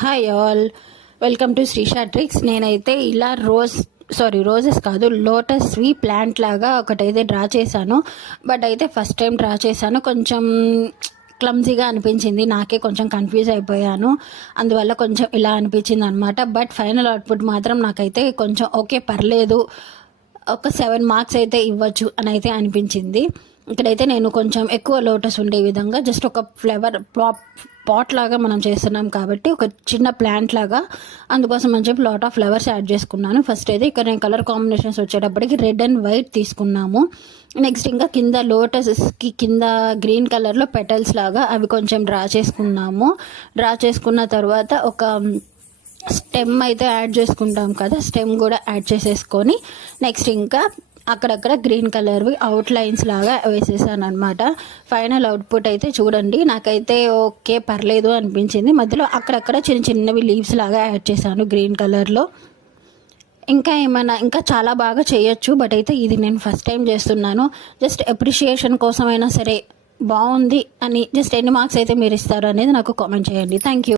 Hi all, welcome to Srisha tricks. నేనైతే ఇలా roses కాదు, లోటస్వి ప్లాంట్ లాగా ఒకటైతే డ్రా చేశాను. బట్ అయితే ఫస్ట్ టైం డ్రా చేశాను, కొంచెం క్లమ్జీగా అనిపించింది, నాకే కొంచెం కన్ఫ్యూజ్ అయిపోయాను. అందువల్ల కొంచెం ఇలా అనిపించింది అనమాట. బట్ ఫైనల్ అవుట్పుట్ మాత్రం నాకైతే కొంచెం ఓకే, పర్లేదు, ఒక 7 మార్క్స్ అయితే ఇవ్వచ్చు అని అయితే అనిపించింది. ఇక్కడైతే నేను కొంచెం ఎక్కువ లోటస్ ఉండే విధంగా జస్ట్ ఒక ఫ్లవర్ పాట్ లాగా మనం చేస్తున్నాం కాబట్టి ఒక చిన్న ప్లాంట్ లాగా, అందుకోసం అని చెప్పి లాట్ ఆఫ్ ఫ్లవర్స్ యాడ్ చేసుకున్నాను. ఫస్ట్ అయితే ఇక్కడ నేను కలర్ కాంబినేషన్స్ వచ్చేటప్పటికి రెడ్ అండ్ వైట్ తీసుకున్నాము. నెక్స్ట్ ఇంకా కింద లోటస్కి కింద గ్రీన్ కలర్లో పెటల్స్ లాగా అవి కొంచెం డ్రా చేసుకున్నాము. డ్రా చేసుకున్న తర్వాత ఒక స్టెమ్ అయితే యాడ్ చేసుకుంటాం కదా, స్టెమ్ కూడా యాడ్ చేసేసుకొని నెక్స్ట్ ఇంకా అక్కడక్కడ గ్రీన్ కలర్వి అవుట్ లైన్స్ లాగా వేసేసాను అనమాట. ఫైనల్ అవుట్పుట్ అయితే చూడండి, నాకైతే ఓకే పర్లేదు అనిపించింది. మధ్యలో అక్కడక్కడ చిన్న చిన్నవి లీవ్స్ లాగా యాడ్ చేశాను గ్రీన్ కలర్లో. ఇంకా చాలా బాగా చేయొచ్చు, బట్ అయితే ఇది నేను ఫస్ట్ టైం చేస్తున్నాను. జస్ట్ అప్రిషియేషన్ కోసమైనా సరే బాగుంది అని జస్ట్ ఎన్ని మార్క్స్ అయితే మీరు ఇస్తారు అనేది నాకు కామెంట్ చేయండి. Thank you.